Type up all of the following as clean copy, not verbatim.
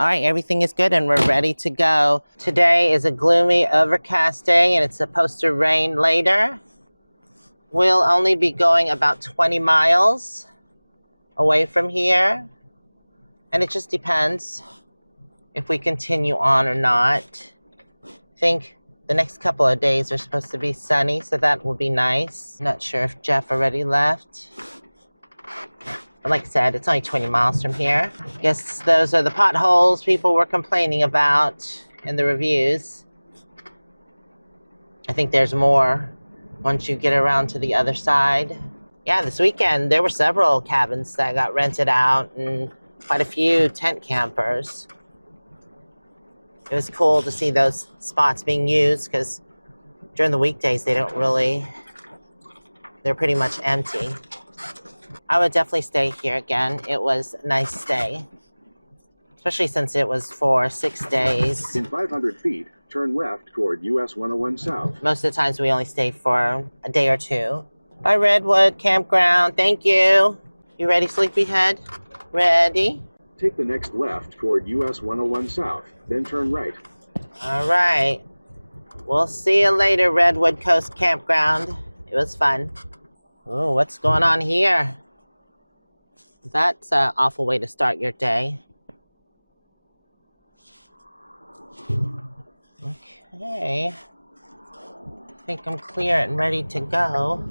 All right, everything is good and we're ready to go. Today is a gloomy, overcast day and it's supposed to rain later. We'll only be going about 20 miles away from here. And it just depends if we continue on or not. I think the next couple of days are supposed to be sunny, so that will be nice. Not sure if Jeff already left. But like I said, it's only 20 miles from here. Guess those are the potholes people were complaining about in the reviews. I think there's more once you get around to the other side. Yeah, this weekend there were several cabins that got rented out and quite a few tent campers. It was cool to see those spots being used because during the weekdays they're pretty much empty. I would definitely stay here again. It was a nice stay, especially since it was for 6 days. In 500 feet, turn left toward US 101 South. Most of the times we only stay for a day or two. Bye, Redwood Campground. Thank you. You ready, sleepyhead? Ready? Take the next left toward US 101 South, then turn right. All right. We'll see you later, Redwood Coast Campground. It was fun. Oh, what's going on here? That's an awful way to start your day. Okay. I think I'm clear and ready to go.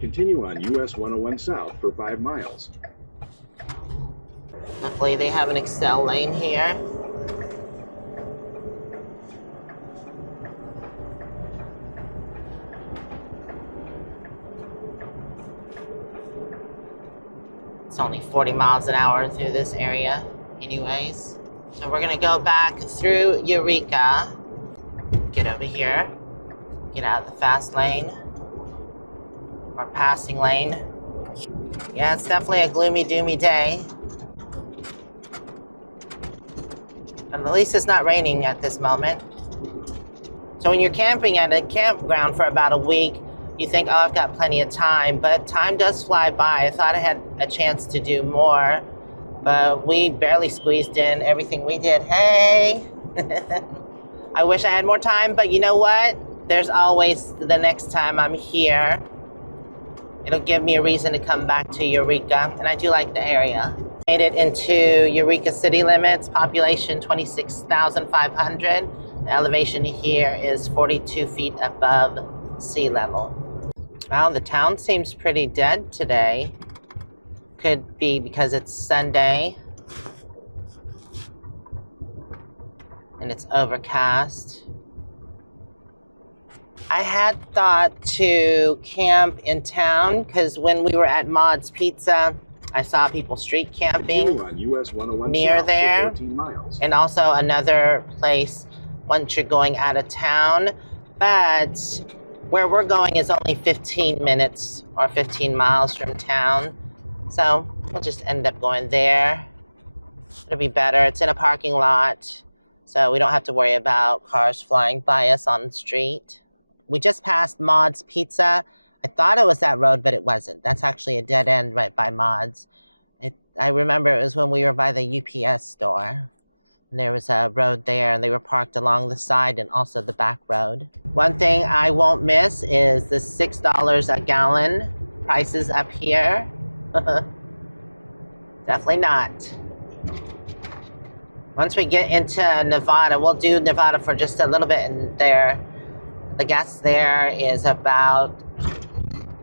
Continue on US 101 South for 5 miles. Luckily, they have an Excel lane here. It's only 40 miles an hour through this area anyways. So we're gonna go back through Eureka. Get over here. Get out of the fast lane. Or passing lane. Yeah, it's definitely a gloomy, doomy day. And at least it's not raining at this moment. So when you're camping at a campground for about a week, you think, oh, I've got plenty of time, but time does fly by. I thought I had a chance to do more, but we barely squeezed in everything we did. Hey! I wish I had more time, but you know what? There's always the next time I'm here. It'll give me a reason to come back to Eureka, and I do like the area. Made it into Eureka city limits, population 26,500. The elevation here is 42 feet above sea level. Wow, the town seems pretty dead today. Could be because it's Sunday and it's overcast. I had thought to camp in town because when we were at Mod's Pizza, I saw people street camping US 101 near South there, for 13 miles. And also another place once you're going out of town. But where we're going is only 15 minutes or 15 miles from town. So we'll just end up going there. It'll be better. It's in a parking lot, so we don't have to worry about cars flying by us on the street. We just passed Mod's Pizza. I thought it was that road, but it wasn't. That's actually a dead end right by Mod's. I remember it was when we were by the UPS store. And there was a road there, and they were parked along the side and also the back road. One thing I won't miss is the $6 a gallon prices up here. Definitely not. Once we get into Nevada, we'll do Nevada for just a little bit, and the gas there is about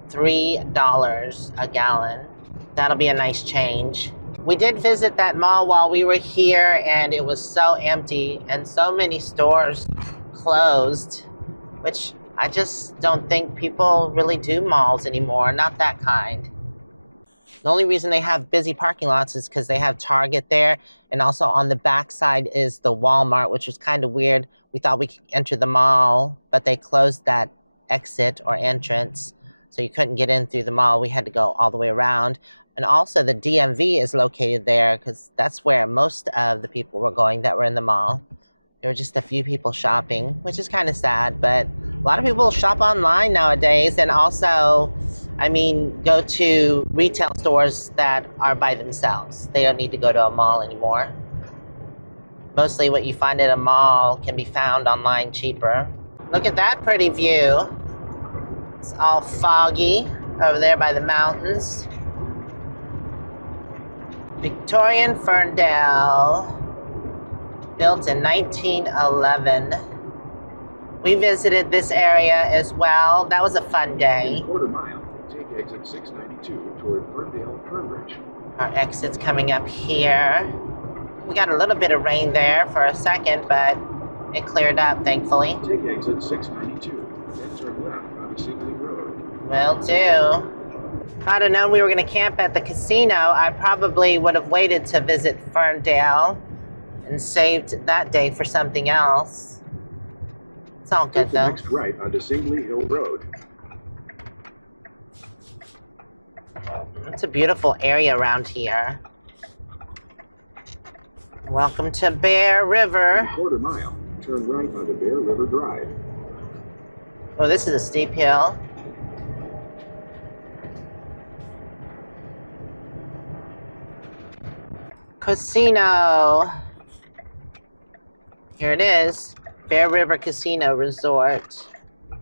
$3 a gallon. That'll be a nice change. We did visit that mall while we were here, and it was so empty and so many stores closed, which I just don't think people really do malls anymore, not that kind. The only reason they have busy parking lots is because they have Target there, and also on the back side is the Walmart, which was kind of weird. We thought we could enter the mall, but they closed that exit or entrance, so you couldn't get in through the mall. We had to go all the way around. And also the DMV is located there because that's where most of the people were going that were in the mall. There were just a few people shopping, which is kind of sad, but a lot of people shop online nowadays, and also I mean, go to retail stores that are by themselves. They don't need to go to a mall anymore. Mostly what you find at a mall can be found online cheaper. Look at that pretty view. It's all foggy over there by the mountains. Victorian Ferndale, built in 1911. We visited this area as well. That was a fun day. Quarter mile, take exit 692 toward Ferndale Turnbridge. Our exit's coming up here. We got a little bit of rain there for a second, but it cleared up, thankfully. Take exit 692, then turn left on Singley Road. Will do. If I'd have known we were going to camp at the casino, I probably would have waited to visit Ferndale and saved that day for something else. It's all good, Take the though. next right onto Singley Hill Road. It's a beautiful area around here. Welcome to Bear River. Quarter mile, turn right onto Bear River Drive. Oh, this is a steep hill. Casino. Here it is. Bear River Casino Resort. I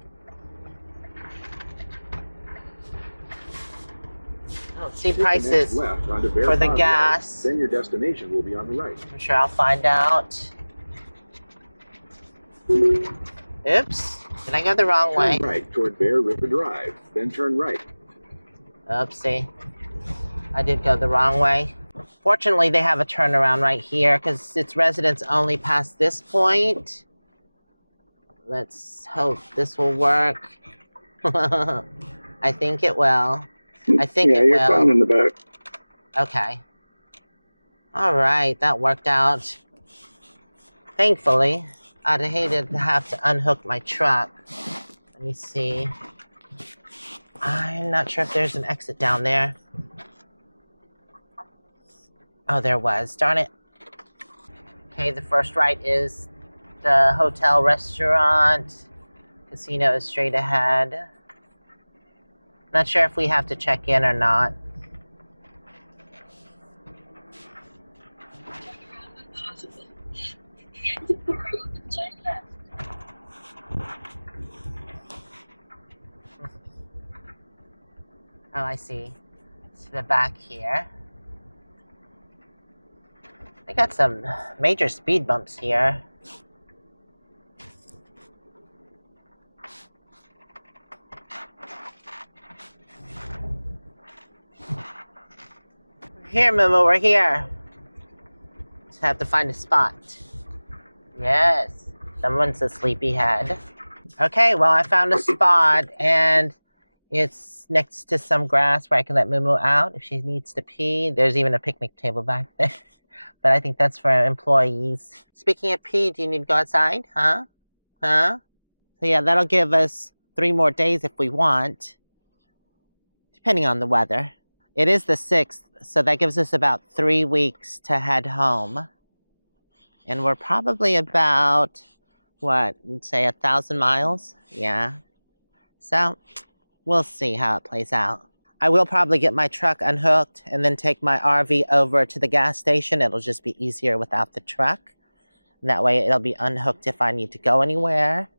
don't see Take the next prices left onto Bear for the Pond gas. Road. Then your destination will be on the right. I'm sure I'll find out. Oops. Did I go the wrong way? Turn right toward Bear River Drive, then turn right. Oopsie. I did go the wrong way. Fortunately, they have a turnaround right here because it's residents only past this point. Let's hope this will work. I think it will. I think it will. Yeah, you're fine in the back. Okay. All right, that worked out. Thankfully, I'd have hated to have to unhook my truck. Let me see. I'm not sure if there's an exit down there. Oh, there was. Darn it. Okay, the first right is the hotel restaurant. Casino is straight ahead. Not sure if we have to check in or not. Oh, I see. To the back here. They got some major speed bumps here. Here, moo-moo, we're here. Just have to find a spot. Yes, someone's a sleepyhead. Okay, well, I found a spot, and it's next to some grass where I can let moo-moo out if she needs to pee. There's even a picnic table back there. But I think that's for employees. Speaking of pee, do you need to go outside? Huh? So yeah, that'll give us 3 more days if we want. Depending on the weather. It is the 6th, so that gives us about 3 weeks to head home. And we're probably about, what, you'd say 1,000 miles? Yeah. So, we'll see how it plays out. I will probably get my truck unhooked and then take my RV over to the gas station. It'll just be easier without the truck. And that way it'll be unhooked if I need to go anywhere.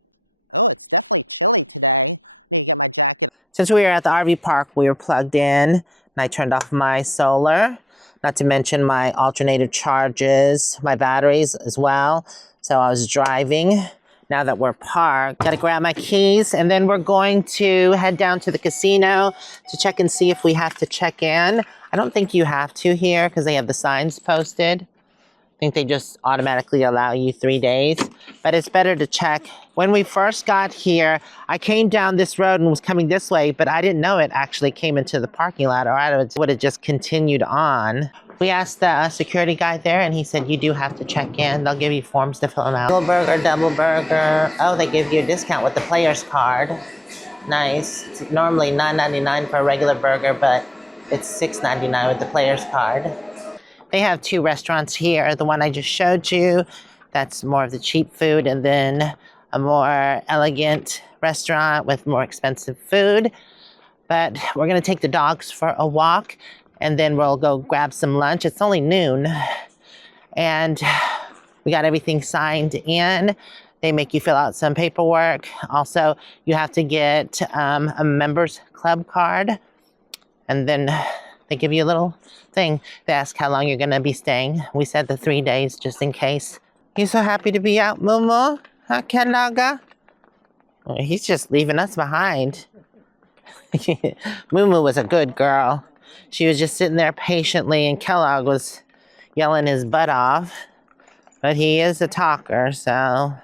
Oh, it's definitely chilly today. I need to get my jacket. Since we were at the RV park, we were plugged in. And I turned off my solar. Not to mention my alternator charges, my batteries as well. So I was driving. Now that we're parked, gotta grab my keys, and then we're going to head down to the casino to check and see if we have to check in. I don't think you have to here because they have the signs posted. I think they just automatically allow you 3 days, but it's better to check. When we first got here, I came down this road and was coming this way, but I didn't know it actually came into the parking lot, or I would have just continued on. We asked the security guy there, and he said you do have to check in. They'll give you forms to fill them out. Single burger, double burger. Oh, they give you a discount with the player's card. Nice. It's normally $9.99 for a regular burger, but it's $6.99 with the player's card. They have 2 restaurants here. The one I just showed you, that's more of the cheap food, and then a more elegant restaurant with more expensive food. But we're gonna take the dogs for a walk and then we'll go grab some lunch. It's only noon and we got everything signed in. They make you fill out some paperwork. Also, you have to get a members club card and then they give you a little thing. They ask how long you're gonna be staying. We said the 3 days just in case. You so happy to be out, moo-moo? Huh, Kenaga? Oh, he's just leaving us behind. Moo-moo was a good girl. She was just sitting there patiently and Kellogg was yelling his butt off. But he is a talker, so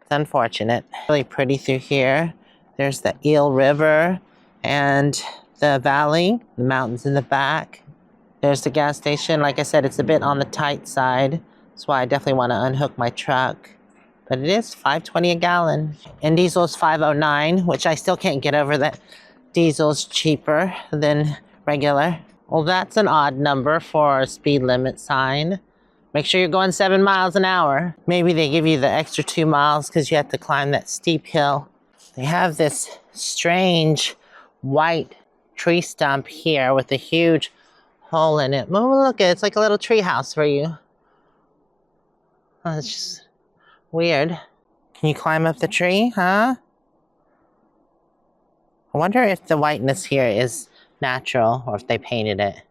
it's unfortunate. Really pretty through here. There's the Eel River and the valley, the mountains in the back. There's the gas station. Like I said, it's a bit on the tight side. That's why I definitely want to unhook my truck. But it is $5.20 a gallon. And diesel's $5.09, which I still can't get over that diesel's cheaper than regular. Well, that's an odd number for a speed limit sign. Make sure you're going 7 miles an hour. Maybe they give you the extra 2 miles because you have to climb that steep hill. They have this strange white tree stump here with a huge hole in it. Oh, look, it's like a little tree house for you. Oh, it's just weird. Can you climb up the tree, huh? I wonder if the whiteness here is natural or if they painted it.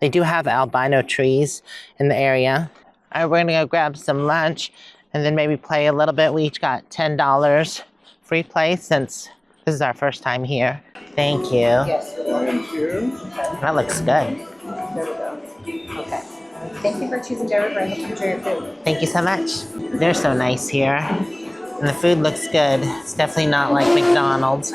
They do have albino trees in the area. All right, we're gonna go grab some lunch and then maybe play a little bit. We each got $10 free play since this is our first time here. Thank you. Yes. Thank you. That looks good. There we go. Okay. Thank you for choosing Redwood. I hope you enjoy your food. Thank you so much. They're so nice here. And the food looks good. It's definitely not like McDonald's.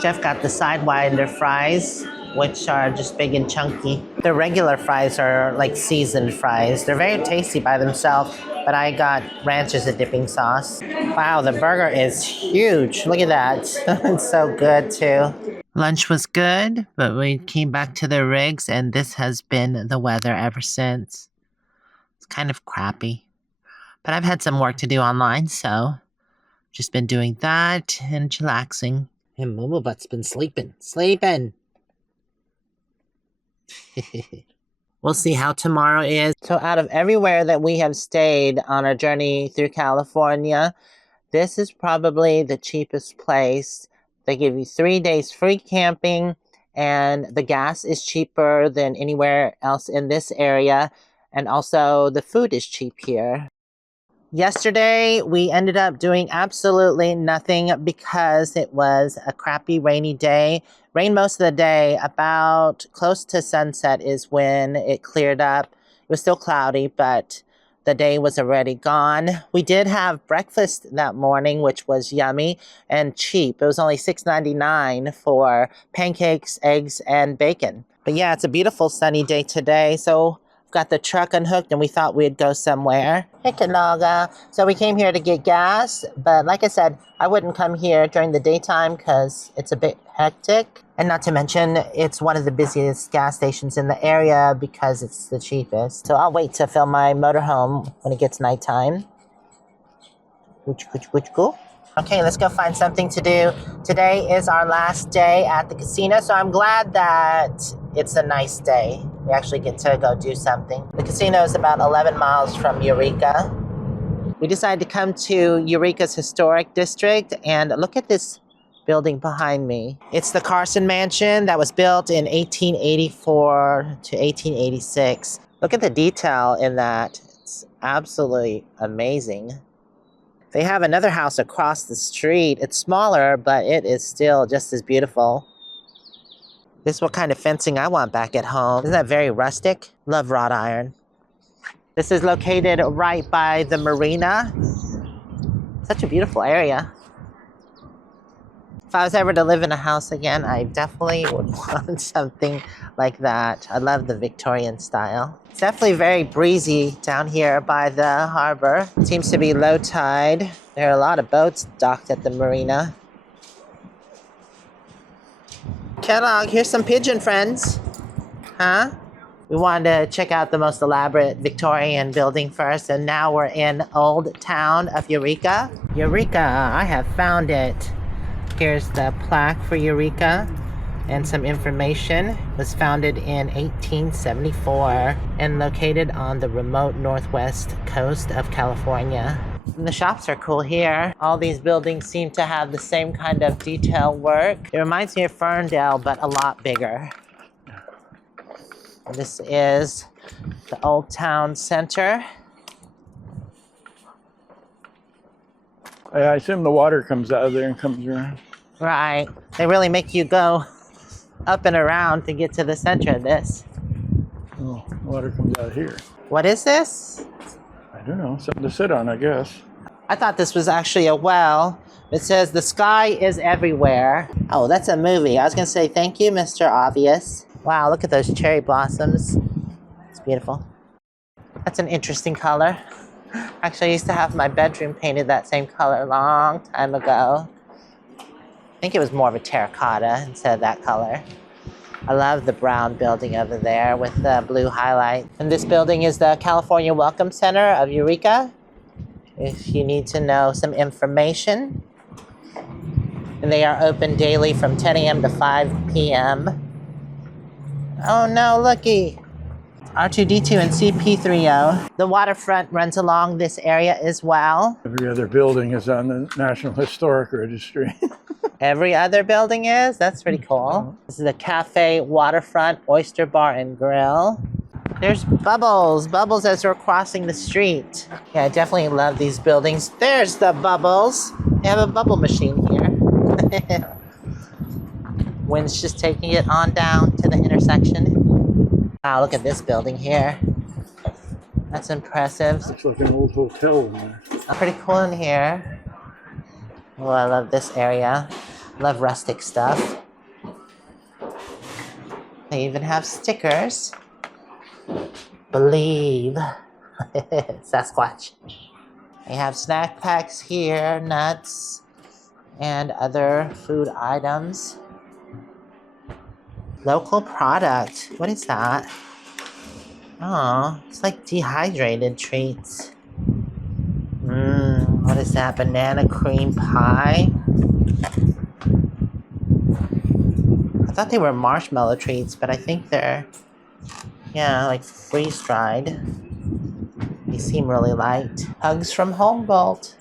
Jeff got the Sidewinder fries, which are just big and chunky. The regular fries are like seasoned fries. They're very tasty by themselves, but I got ranch as a dipping sauce. Wow, the burger is huge. Look at that. It's so good too. Lunch was good, but we came back to the rigs and this has been the weather ever since. It's kind of crappy. But I've had some work to do online, so just been doing that and chillaxing. And Moo-moo Butt's been sleeping. We'll see how tomorrow is. So out of everywhere that we have stayed on our journey through California, this is probably the cheapest place. They give you 3 days free camping and the gas is cheaper than anywhere else in this area. And also the food is cheap here. Yesterday, we ended up doing absolutely nothing because it was a crappy rainy day. Rained most of the day. About close to sunset is when it cleared up. It was still cloudy, but the day was already gone. We did have breakfast that morning, which was yummy and cheap. It was only $6.99 for pancakes, eggs, and bacon. But yeah, it's a beautiful sunny day today, so got the truck unhooked and we thought we'd go somewhere. Hey, Kanaga. So we came here to get gas, but like I said, I wouldn't come here during the daytime because it's a bit hectic. And not to mention, it's one of the busiest gas stations in the area because it's the cheapest. So I'll wait to fill my motorhome when it gets nighttime. Go. Okay, let's go find something to do. Today is our last day at the casino, so I'm glad that it's a nice day. We actually get to go do something. The casino is about 11 miles from Eureka. We decided to come to Eureka's historic district and look at this building behind me. It's the Carson Mansion that was built in 1884 to 1886. Look at the detail in that. It's absolutely amazing. They have another house across the street. It's smaller, but it is still just as beautiful. This is what kind of fencing I want back at home. Isn't that very rustic? Love wrought iron. This is located right by the marina. Such a beautiful area. If I was ever to live in a house again, I definitely would want something like that. I love the Victorian style. It's definitely very breezy down here by the harbor. Seems to be low tide. There are a lot of boats docked at the marina. Kellogg, here's some pigeon friends. Huh? We wanted to check out the most elaborate Victorian building first, and now we're in Old Town of Eureka. Eureka, I have found it. Here's the plaque for Eureka and some information. It was founded in 1874 and located on the remote northwest coast of California. And the shops are cool here. All these buildings seem to have the same kind of detail work. It reminds me of Ferndale, but a lot bigger. This is the Old Town Center. I assume the water comes out of there and comes around. Right. They really make you go up and around to get to the center of this. Oh, water comes out here. What is this? I don't know, something to sit on, I guess. I thought this was actually a well. It says the sky is everywhere. Oh, that's a movie. I was gonna say thank you, Mr. Obvious. Wow, look at those cherry blossoms. It's beautiful. That's an interesting color. Actually, I used to have my bedroom painted that same color a long time ago. I think it was more of a terracotta instead of that color. I love the brown building over there with the blue highlight. And this building is the California Welcome Center of Eureka. If you need to know some information. And they are open daily from 10 a.m. to 5 p.m. Oh no, looky. R2D2 and CP30. The waterfront runs along this area as well. Every other building is on the National Historic Registry. Every other building is? That's pretty cool. This is a cafe, waterfront, oyster bar, and grill. There's Bubbles. Bubbles as we're crossing the street. Yeah, I definitely love these buildings. There's the Bubbles. They have a bubble machine here. Wind's just taking it on down to the intersection. Wow, look at this building here. That's impressive. Looks like an old hotel in there. Pretty cool in here. Oh, I love this area. Love rustic stuff. They even have stickers. Believe. Sasquatch. They have snack packs here, nuts, and other food items. Local product. What is that? Oh, it's like dehydrated treats. What is that? Banana cream pie? I thought they were marshmallow treats, but I think they're, yeah, like freeze-dried. They seem really light. Hugs from Humboldt.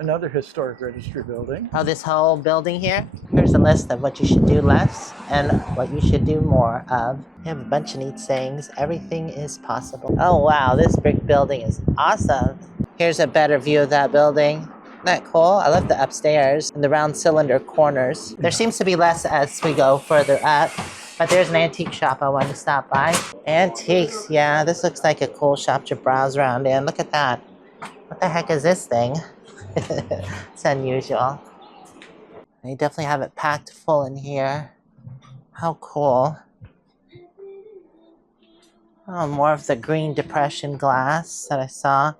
Another historic registry building. Oh, this whole building here? Here's a list of what you should do less and what you should do more of. They have a bunch of neat sayings. Everything is possible. Oh, wow, this brick building is awesome. Here's a better view of that building. Isn't that cool? I love the upstairs and the round cylinder corners. There seems to be less as we go further up, but there's an antique shop I want to stop by. Antiques, yeah, this looks like a cool shop to browse around in. Look at that. What the heck is this thing? It's unusual. They definitely have it packed full in here. How cool. Oh, more of the green depression glass that I saw.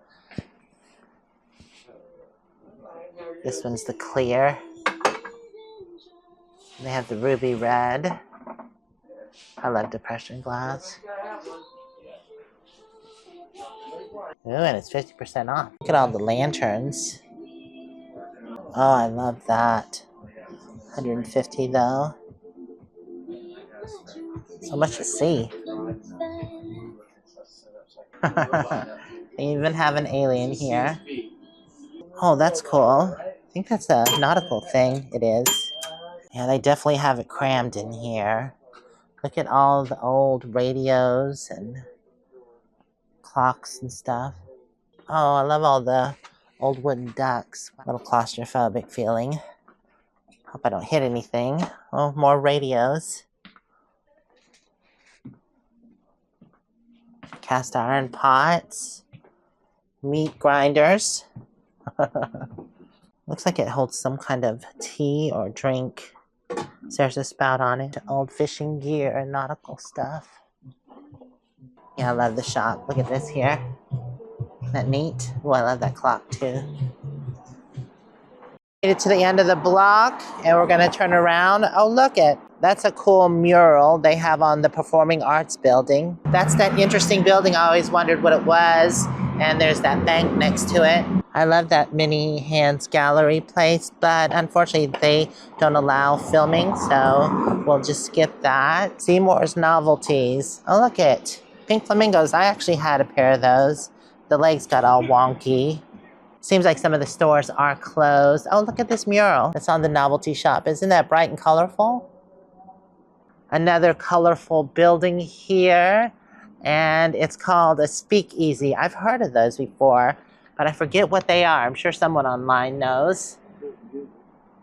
This one's the clear. They have the ruby red. I love depression glass. Ooh, and it's 50% off. Look at all the lanterns. Oh, I love that. 150 though. So much to see. They even have an alien here. Oh, that's cool. I think that's a nautical thing. It is. Yeah, they definitely have it crammed in here. Look at all the old radios and clocks and stuff. Oh, I love all the old wooden ducks. A little claustrophobic feeling. Hope I don't hit anything. Oh, more radios. Cast iron pots. Meat grinders. Looks like it holds some kind of tea or drink. There's a spout on it. Old fishing gear and nautical stuff. Yeah, I love the shop. Look at this here. Isn't that neat? Oh, I love that clock too. Made it to the end of the block and we're gonna turn around. Oh, look it. That's a cool mural they have on the Performing Arts building. That's that interesting building. I always wondered what it was. And there's that bank next to it. I love that mini hands gallery place, but unfortunately they don't allow filming, so we'll just skip that. Seymour's Novelties. Oh, look it. Pink flamingos. I actually had a pair of those. The legs got all wonky. Seems like some of the stores are closed. Oh, look at this mural. It's on the novelty shop. Isn't that bright and colorful? Another colorful building here, and it's called a speakeasy. I've heard of those before, but I forget what they are. I'm sure someone online knows.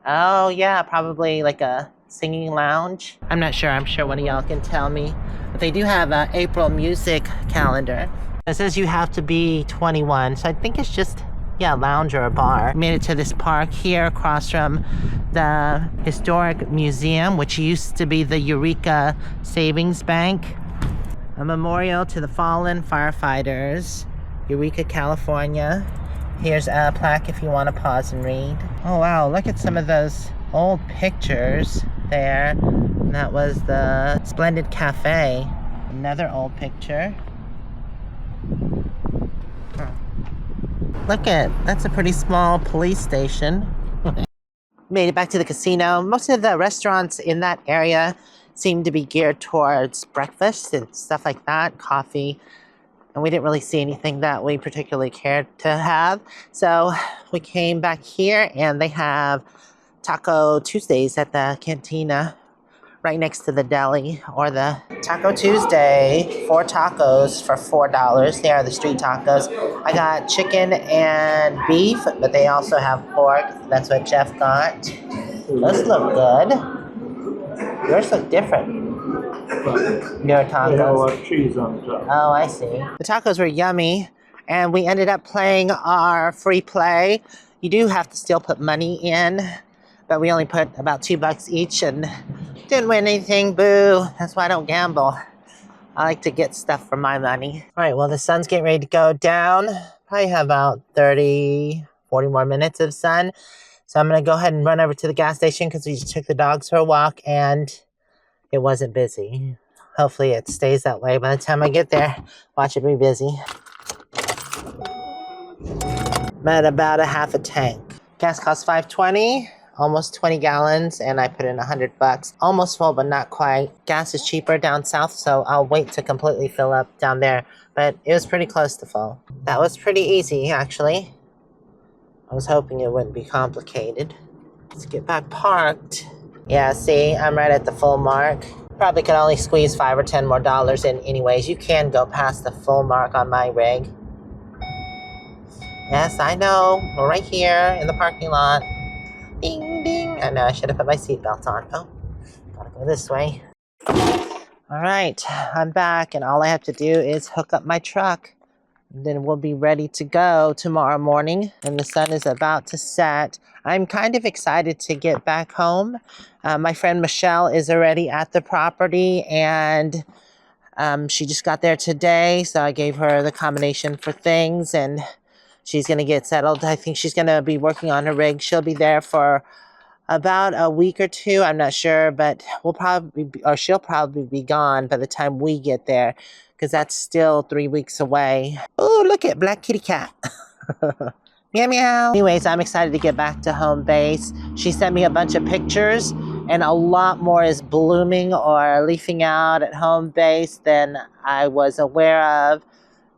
Oh yeah, probably like a singing lounge. I'm not sure. I'm sure one of y'all can tell me. But they do have an April music calendar. It says you have to be 21, so I think it's just, yeah, a lounge or a bar. We made it to this park here across from the Historic Museum, which used to be the Eureka Savings Bank. A memorial to the fallen firefighters, Eureka, California. Here's a plaque if you want to pause and read. Oh wow, look at some of those old pictures there. And that was the Splendid Cafe. Another old picture. Look at, that's a pretty small police station. Made it back to the casino. Most of the restaurants in that area seem to be geared towards breakfast and stuff like that, coffee. And we didn't really see anything that we particularly cared to have. So we came back here and they have Taco Tuesdays at the cantina right next to the deli, or the Taco Tuesday, 4 tacos for $4. They are the street tacos. I got chicken and beef, but they also have pork. That's what Jeff got. Those look good. Yours look different. Your tacos. They have a lot of cheese on the top. Oh, I see. The tacos were yummy, and we ended up playing our free play. You do have to still put money in, but we only put about $2 each and didn't win anything. Boo. That's why I don't gamble. I like to get stuff for my money. All right, well, the sun's getting ready to go down. Probably have about 30, 40 more minutes of sun. So I'm going to go ahead and run over to the gas station because we just took the dogs for a walk and it wasn't busy. Hopefully it stays that way by the time I get there. Watch it be busy. I'm at about a half a tank. Gas costs $5.20. Almost 20 gallons, and I put in $100. Almost full, but not quite. Gas is cheaper down south, so I'll wait to completely fill up down there. But it was pretty close to full. That was pretty easy, actually. I was hoping it wouldn't be complicated. Let's get back parked. Yeah, see, I'm right at the full mark. Probably could only squeeze $5 or $10 more in anyways. You can go past the full mark on my rig. Yes, I know. We're right here in the parking lot. Ding, ding. I know I should have put my seatbelt on. Oh, gotta go this way. All right, I'm back, and all I have to do is hook up my truck. Then we'll be ready to go tomorrow morning, and the sun is about to set. I'm kind of excited to get back home. My friend Michelle is already at the property, and she just got there today, so I gave her the combination for things, and she's going to get settled. I think she's going to be working on her rig. She'll be there for about a week or two. I'm not sure, but she'll probably be gone by the time we get there, because that's still 3 weeks away. Oh, look at Black Kitty Cat. Meow, meow. Anyways, I'm excited to get back to home base. She sent me a bunch of pictures, and a lot more is blooming or leafing out at home base than I was aware of.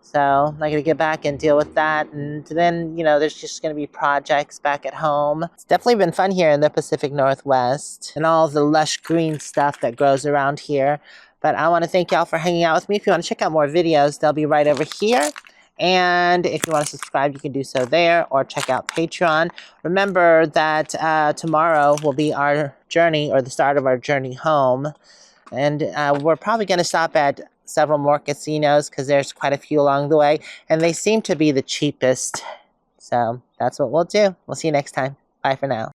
So I'm going to get back and deal with that. And then, there's just going to be projects back at home. It's definitely been fun here in the Pacific Northwest and all the lush green stuff that grows around here. But I want to thank y'all for hanging out with me. If you want to check out more videos, they'll be right over here. And if you want to subscribe, you can do so there, or check out Patreon. Remember that tomorrow will be our journey, or the start of our journey home. And we're probably going to stop at several more casinos because there's quite a few along the way, and they seem to be the cheapest. So that's what we'll do. We'll see you next time. Bye for now.